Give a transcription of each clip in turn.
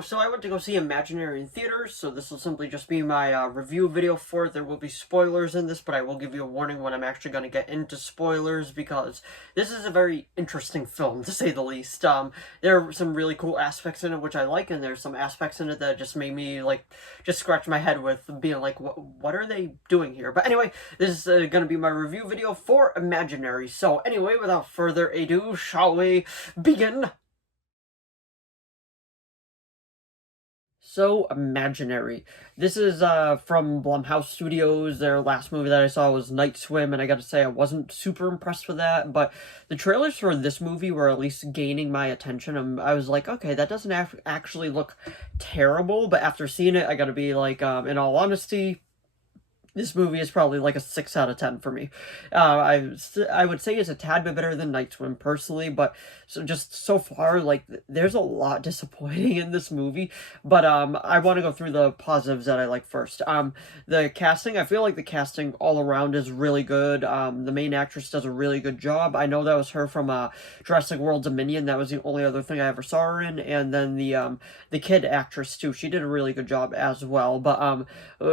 So I went to go see Imaginary in theaters, so this will simply just be my review video for it. There will be spoilers in this, but I will give you a warning when I'm actually going to get into spoilers, because this is a very interesting film, to say the least. There are some really cool aspects in it which I like, and there's some aspects in it that just made me, like, just scratch my head with being like, what are they doing here? But anyway, this is going to be my review video for Imaginary. So anyway, without further ado, shall we begin? So Imaginary. This is from Blumhouse Studios. Their last movie that I saw was Night Swim, and I gotta say I wasn't super impressed with that, but the trailers for this movie were at least gaining my attention. I was like, okay, that doesn't actually look terrible, but after seeing it, I gotta be like, in all honesty, this movie is probably like a 6 out of 10 for me. I would say it's a tad bit better than Night Swim personally, but so far, like, there's a lot disappointing in this movie. But I want to go through the positives that I like first. The casting, I feel like the casting all around is really good. The main actress does a really good job. I know that was her from Jurassic World Dominion. That was the only other thing I ever saw her in. And then the kid actress too. She did a really good job as well. But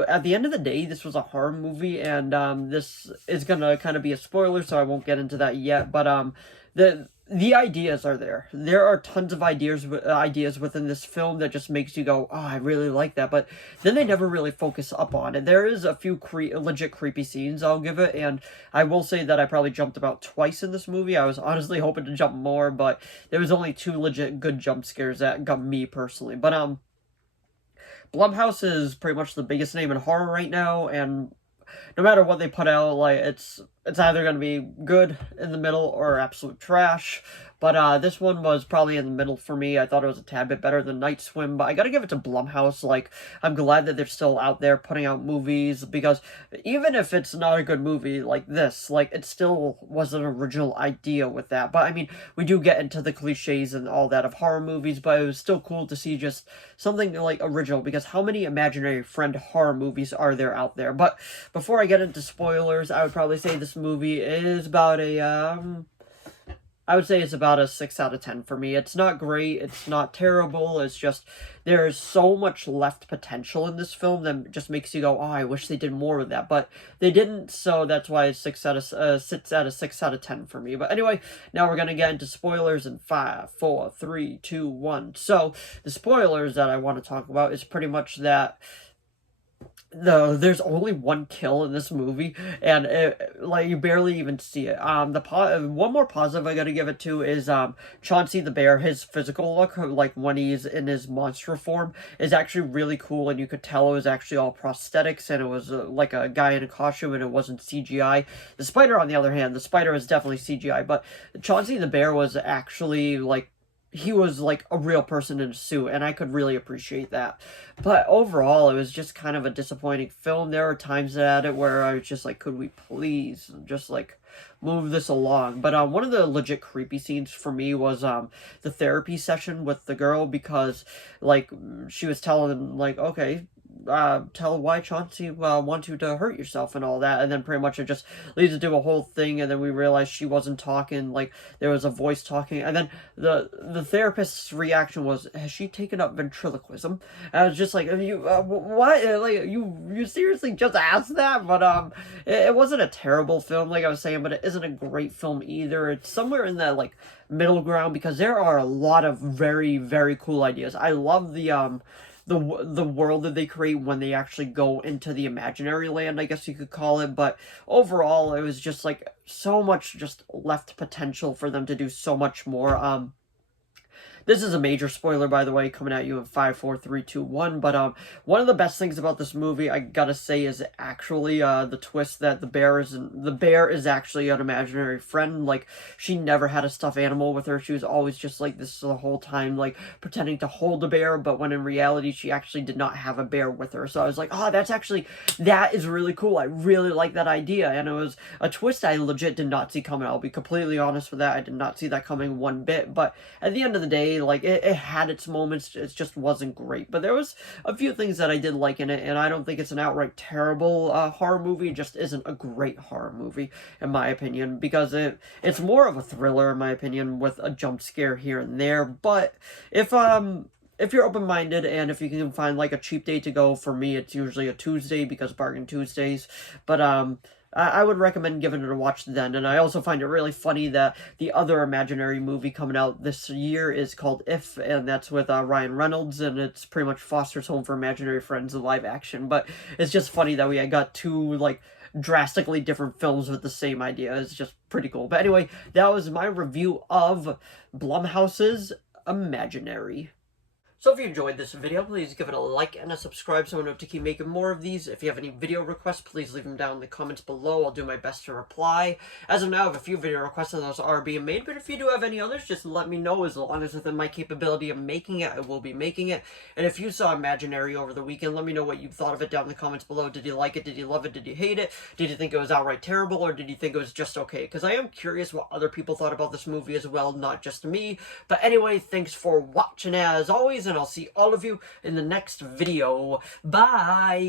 at the end of the day, this was a horror movie, and this is gonna kind of be a spoiler, so I won't get into that yet. But the ideas are there. There are tons of ideas within this film that just makes you go, oh, I really like that. But then they never really focus up on it. There is a few legit creepy scenes, I'll give it, and I will say that I probably jumped about twice in this movie. I was honestly hoping to jump more, but there was only 2 legit good jump scares that got me personally. But Blumhouse is pretty much the biggest name in horror right now, and no matter what they put out, like, it's either going to be good, in the middle, or absolute trash. But this one was probably in the middle for me. I thought it was a tad bit better than Night Swim, but I gotta give it to Blumhouse. Like, I'm glad that they're still out there putting out movies, because even if it's not a good movie like this, like, it still was an original idea with that. But I mean, we do get into the cliches and all that of horror movies, but it was still cool to see just something like original, because how many Imaginary Friend horror movies are there out there? But before I get into spoilers, I would probably say this movie is about I would say it's about a 6 out of 10 for me. It's not great, it's not terrible, it's just, there's so much left potential in this film that just makes you go, oh, I wish they did more with that, but they didn't, so that's why it sits at a 6 out of 10 for me. But anyway, now we're gonna get into spoilers in 5, 4, 3, 2, 1. So, the spoilers that I want to talk about is pretty much that there's only 1 kill in this movie, and like, you barely even see it. One more positive I gotta give it to is Chauncey the bear. His physical look, like when he's in his monster form, is actually really cool, and you could tell it was actually all prosthetics, and it was like a guy in a costume, and it wasn't CGI. The spider, on the other hand, the spider is definitely CGI, but Chauncey the bear was actually, like, he was like a real person in a suit, and I could really appreciate that. But overall, it was just kind of a disappointing film. There are times at it where I was just like, could we please just, like, move this along? But one of the legit creepy scenes for me was the therapy session with the girl, because, like, she was telling him, like, okay, tell why Chauncey want you to hurt yourself and all that, and then pretty much it just leads to a whole thing, and then we realized she wasn't talking, like, there was a voice talking, and then the therapist's reaction was, has she taken up ventriloquism? And I was just like, you what, like, you seriously just asked that? But it wasn't a terrible film, like I was saying, but it isn't a great film either. It's somewhere in that, like, middle ground, because there are a lot of very, very cool ideas. I love the world that they create when they actually go into the imaginary land, I guess you could call it. But overall, it was just, like, so much just left potential for them to do so much more. This is a major spoiler, by the way, coming at you in 5, 4, 3, 2, 1. But one of the best things about this movie, I gotta say, is actually the twist that the bear is actually an imaginary friend. Like, she never had a stuffed animal with her. She was always just like this the whole time, like, pretending to hold a bear, but when in reality she actually did not have a bear with her. So I was like, oh, that is really cool. I really like that idea, and it was a twist I legit did not see coming. I'll be completely honest with that. I did not see that coming one bit. But at the end of the day, like, it had its moments, it just wasn't great. But there was a few things that I did like in it, and I don't think it's an outright terrible horror movie. It just isn't a great horror movie, in my opinion, because it's more of a thriller, in my opinion, with a jump scare here and there. But if if you're open-minded and if you can find like a cheap day to go, for me it's usually a Tuesday because Bargain Tuesdays. But I would recommend giving it a watch then. And I also find it really funny that the other imaginary movie coming out this year is called If, and that's with Ryan Reynolds, and it's pretty much Foster's Home for Imaginary Friends in live action. But it's just funny that we got two like drastically different films with the same idea. It's just pretty cool. But anyway, that was my review of Blumhouse's Imaginary. So if you enjoyed this video, please give it a like and a subscribe so I know to keep making more of these. If you have any video requests, please leave them down in the comments below. I'll do my best to reply. As of now, I have a few video requests and those are being made, but if you do have any others, just let me know. As long as within my capability of making it, I will be making it. And if you saw Imaginary over the weekend, let me know what you thought of it down in the comments below. Did you like it? Did you love it? Did you hate it? Did you think it was outright terrible, or did you think it was just okay? Because I am curious what other people thought about this movie as well, not just me. But anyway, thanks for watching as always, and I'll see all of you in the next video. Bye!